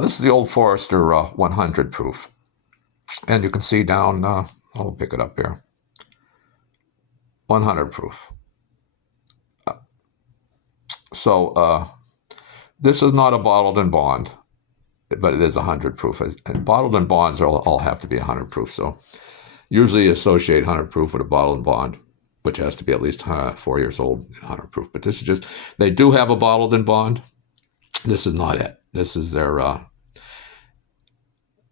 This is the Old Forester 100 proof. And you can see down, I'll pick it up here, 100 proof. So this is not a bottled and bond, but it is 100 proof. And bottled and bonds all have to be 100 proof. So usually you associate 100 proof with a bottled and bond, which has to be at least 4 years old, 100 proof. But this is just, they do have a bottled and bond. This is not it. This is their, well,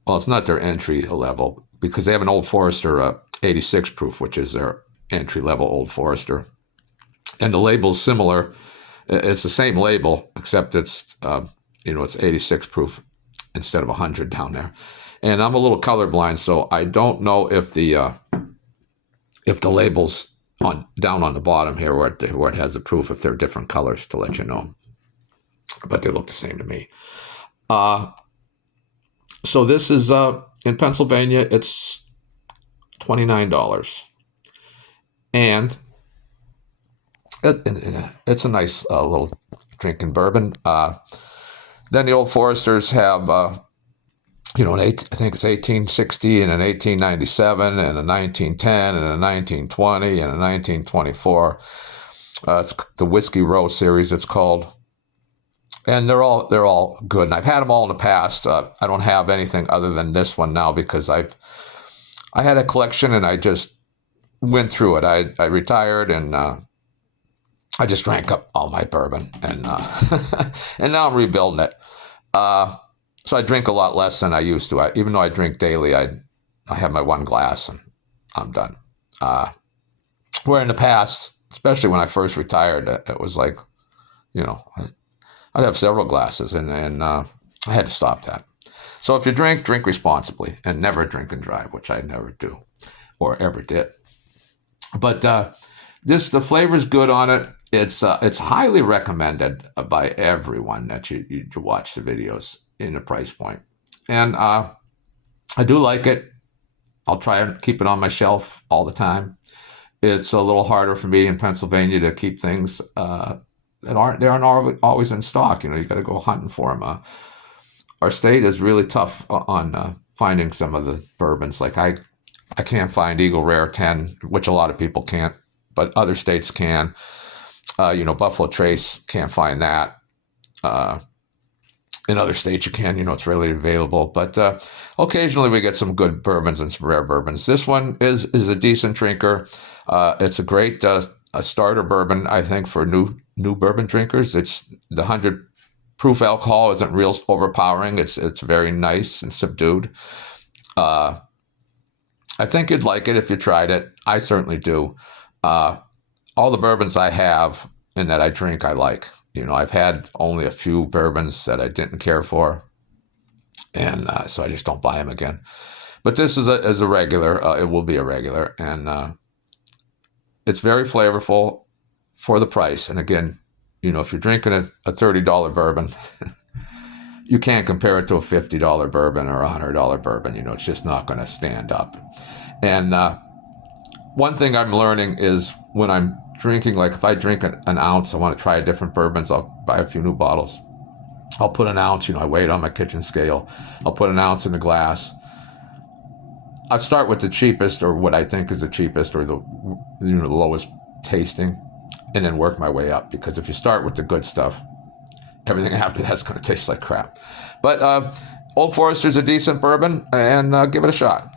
it's not their entry level, because they have an Old Forester 86 proof, which is their entry level Old Forester. And the label's similar. It's the same label, except it's, it's 86 proof instead of 100 down there. And I'm a little colorblind, so I don't know if the label's down on the bottom here where it has the proof, if they're different colors, to let you know. But they look the same to me. So this is, in Pennsylvania, it's $29. And it's a nice little drinking bourbon. Then the Old Foresters have, I think it's 1860 and an 1897 and a 1910 and a 1920 and a 1924. It's the Whiskey Row series, it's called. And they're all good. And I've had them all in the past. I don't have anything other than this one now because I had a collection and I just went through it. I retired and I just drank up all my bourbon and and now I'm rebuilding it. So I drink a lot less than I used to. Even though I drink daily, I have my one glass and I'm done. Where in the past, especially when I first retired, it was like, I'd have several glasses, and I had to stop that. So if you drink responsibly and never drink and drive, which I never do or ever did. But the flavor's good on it. It's highly recommended by everyone that you watch the videos in the price point. And I do like it. I'll try and keep it on my shelf all the time. It's a little harder for me in Pennsylvania to keep things they aren't always in stock. You got to go hunting for them. Our state is really tough on finding some of the bourbons. Like I can't find Eagle Rare 10, which a lot of people can't, but other states can. Buffalo Trace, can't find that. In other states you can, it's readily available. But occasionally we get some good bourbons and some rare bourbons. This one is a decent drinker. It's a great a starter bourbon, I think, for new bourbon drinkers. It's the 100 proof alcohol isn't real overpowering. It's very nice and subdued. I think you'd like it if you tried it. I certainly do. All the bourbons I have and that I drink, I like. I've had only a few bourbons that I didn't care for, and so I just don't buy them again. But this is a regular. It will be a regular, and it's very flavorful for the price. And again, if you're drinking a $30 bourbon, you can't compare it to a $50 bourbon or a $100 bourbon. It's just not going to stand up. And one thing I'm learning is when I'm drinking, like if I drink an ounce, I want to try different bourbons, I'll buy a few new bottles. I'll put an ounce, I weigh it on my kitchen scale. I'll put an ounce in the glass. I start with the cheapest, or what I think is the cheapest, or the lowest tasting, and then work my way up. Because if you start with the good stuff, everything after that's going to taste like crap. But Old Forester's a decent bourbon, and give it a shot.